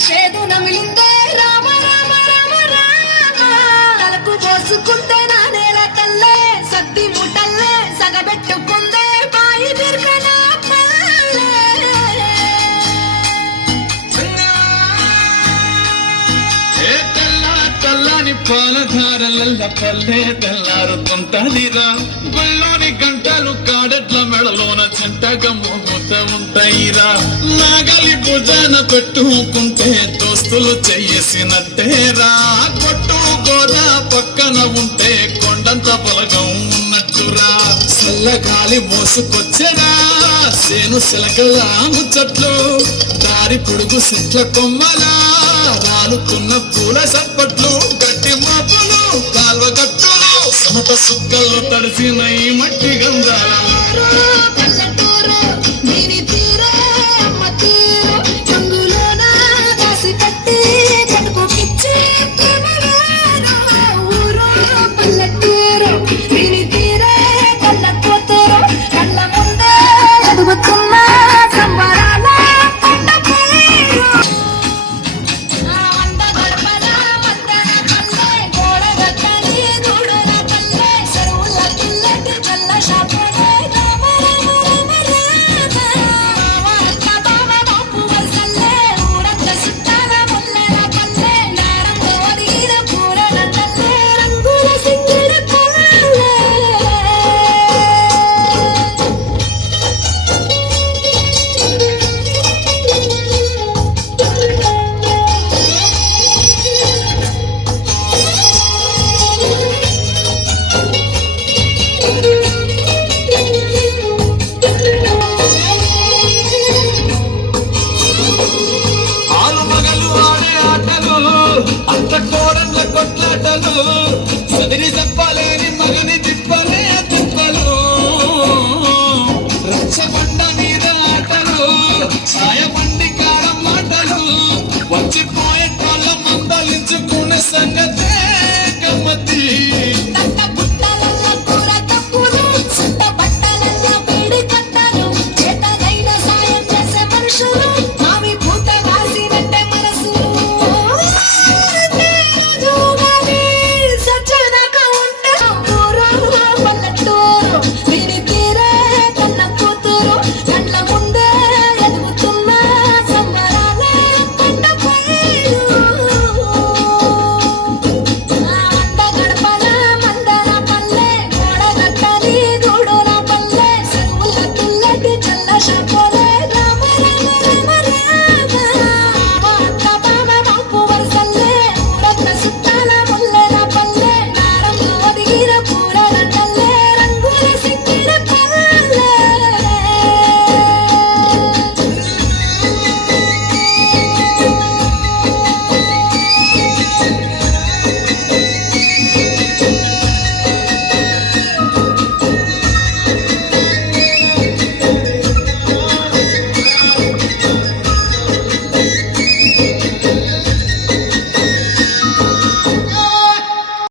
చేదు నమిలిందే రామ రామ రామ రామ తలకు పోసుకుంటే నా నేల తల్లే సద్ది ముటల్లే సగబెట్టుకుందే బాయి బిర్కన తెల్లని పాలధారలల్ల పల్లె తెల్లారుతుంటదిరా గుళ్ళోని గంటలు కాడెట్ల మెడలోన చెంటగా మోగుతూ ఉంటాయిరా నాగలి భుజాన పెట్టుకుంటే దోస్తులు చెయ్యేసినట్టేరా కొట్టు గోద పక్కన ఉంటే కొండంత పొలగం ఉన్నట్టురా చల్లగాలి మోసుకొచ్చరా సేను శిలకలా ముచ్చట్లు దారి పొడుగు చెట్ల కొమ్మలా రాలుతున్న పూల సప్పట్లు గట్టి మాపులు కాల్వ కట్టులు సమత సుక్కల్లో తడిసిన ఈ మట్టి గంధాల సదిరి చెప్పలేని మగని తిప్పలే తిప్పలు రచ్చబండ మీద ఆటలు సాయబండి కాడ మాటలు వచ్చిపోయే వాళ్ళ మందలించుకునే సంగతే గమ్మతి